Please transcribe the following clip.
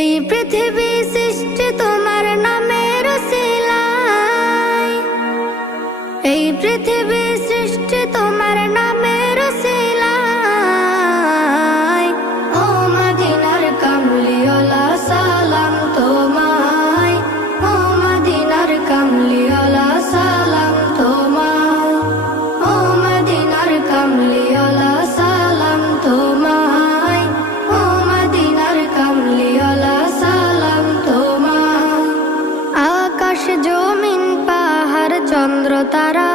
এই পৃথিবী সৃষ্টি তোমার নামের উসিলায়, এই পৃথিবী সৃষ্টি তোমার নামের উসিলায়। ও মদিনার কামলিওয়ালা সালাম তোমায়, ও মদিনার কামলিওয়ালা সালাম তোমায়, ও মদিনার কামলিওয়ালা সালাম তোমায়, ও মদিনার কামলিওয়ালা সালাম তোমায়। আকাশ জমিন পাহাড় চন্দ্র তারা